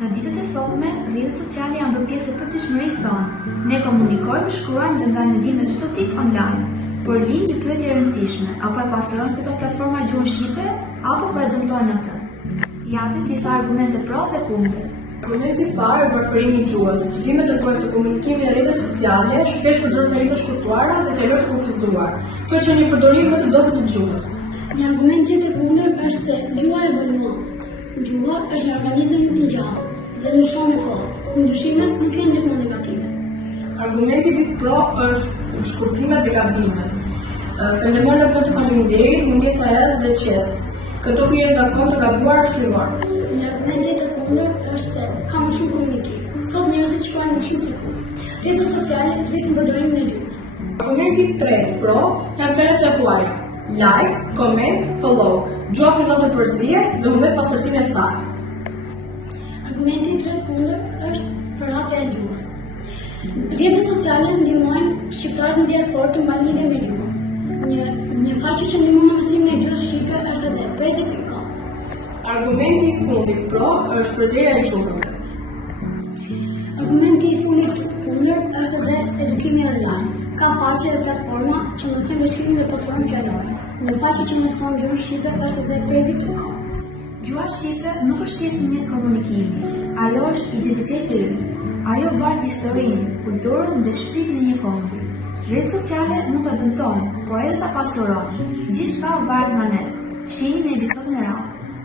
Në ditët e sotme, rrjetet sociale janë bërë pjesë e përditshmërisë sonë. Ne komunikojmë, shkruajmë dhe ndajmë ndihmë çdo ditë online. Por lind një pyetje e rëndësishme, apo e pastrojnë këto platforma gjuhën shqipe apo po e dëmtojnë atë? Japim disa argumente pro dhe kundër. Argumenti i parë është varfërimi i gjuhës. Studimet tregojnë se komunikimi në rrjetet sociale shpesh përdor fjalë të shkurtuara dhe fjalë të kufizuar. Kjo që një përdorim më të dobët të gjuhës. Një argument tjetër kundër është se gjuha evoluon. Gjuha është një organizëm i gjallë dhe ndryshon me kohë. Ndryshimet nuk janë gjithmonë negative. Argumenti i pro është shkurtimet dhe gabimet. Faleminderit në vend të faleminderit, mungesa e dhe qes. Këto kryejnë zakon të gabuar shkrimor. Një argument tjetër kundër është se ka më shumë komunikim. Sot njerëzit shkruajnë më shumë se kur. Rrjetet sociale rrisin përdorimin e gjuhës. Argumenti i tretë pro janë fjalët e huaja. Like, comment, follow. Gjuha fillon të përzihet dhe humb pasardhësinë e saj. Argumenti i tretë kundër është përhapja e gjuhës. Rrjetet sociale ndihmojnë shqiptarët në diasporë të mbajnë lidhje me gjuhën. Një faqe që ndihmon në mësimin e gjuhës shqipe është edhe prezi.com. Argumenti i fundit pro është përzierja e gjuhës. Argumenti i fundit kundër është edhe edukimi online. Ka faqe dhe platforma që mësojnë shkrimin dhe pasurën fjalore. Një faqe që mëson gjuhën shqipe është edhe prezi.com. Gjuha shqipe nuk është thjesht një mjet komunikimi. Ajo është identiteti ynë. Ajo bart historinë, kulturën dhe shpirtin e një kondi. Rrjetet sociale mund ta dëmtojnë, por edhe ta pasurojnë. Gjithçka varet nga ne. Shihni në episodin e radhës.